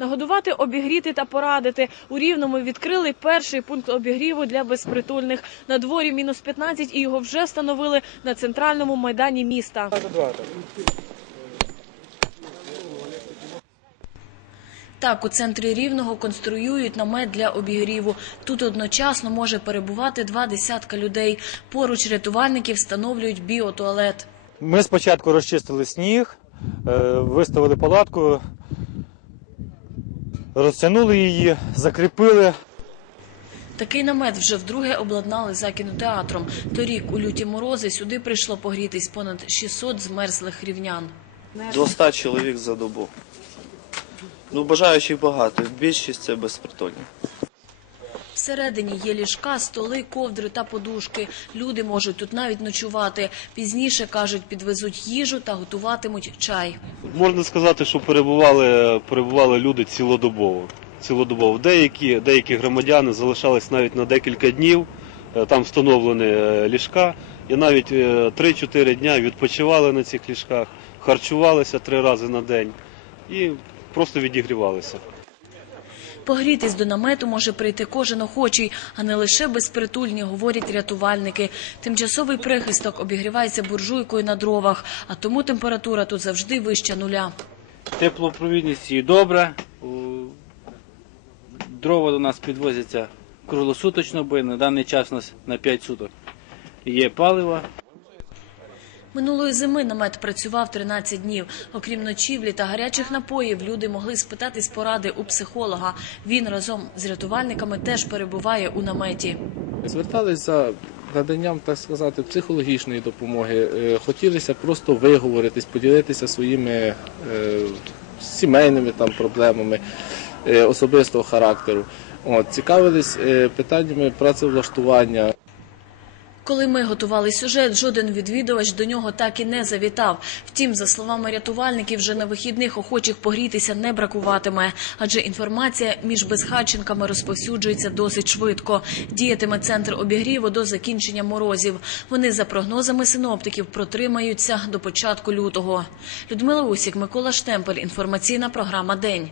Нагодувати, обігріти та порадити. У Рівному відкрили перший пункт обігріву для безпритульних. На дворі мінус 15 і його вже встановили на центральному майдані міста. Так, у центрі Рівного конструюють намет для обігріву. Тут одночасно може перебувати два десятка людей. Поруч рятувальники встановлюють біотуалет. Ми спочатку розчистили сніг, е, виставили палатку, розтягнули її, закріпили. Такий намет вже вдруге обладнали за кінотеатром. Торік у люті морози сюди прийшло погрітись понад 600 змерзлих рівнян. До 100 чоловік за добу. Ну, бажаючих багато. Більшість це безпритульні. Всередині є ліжка, столи, ковдри та подушки. Люди можуть тут навіть ночувати. Пізніше, кажуть, підвезуть їжу та готуватимуть чай. Можна сказати, що перебували, перебували люди цілодобово. Цілодобово. Деякі, деякі громадяни залишались навіть на декілька днів, е, там встановлені е, ліжка, і навіть е, 3-4 дня відпочивали на цих ліжках, харчувалися три рази на день і просто відігрівалися. Погрітись до намету може прийти кожен охочий, а не лише безпритульні, говорять рятувальники. Тимчасовий прихисток обігрівається буржуйкою на дровах, а тому температура тут завжди вища нуля. Теплопровідність її добра. Дрова до нас підвозяться круглосуточно, бо на даний час у нас на 5 суток є паливо. Минулої зими намет працював 13 днів. Окрім ночівлі та гарячих напоїв, люди могли спитатись поради у психолога. Він разом з рятувальниками теж перебуває у наметі. Звертались за наданням, так сказати, психологічної допомоги. Е, Хотілося просто виговоритись, поділитися своїми е, сімейними там проблемами е, особистого характеру. От, цікавились питаннями працевлаштування. Коли ми готували сюжет, жоден відвідувач до нього так і не завітав. Втім, за словами рятувальників, вже на вихідних охочих погрітися не бракуватиме, адже інформація між безхатченками розповсюджується досить швидко. Діятиме центр обігріву до закінчення морозів. Вони, за прогнозами синоптиків, протримаються до початку лютого. Людмила Усік, Микола Штемпель. Інформаційна програма День.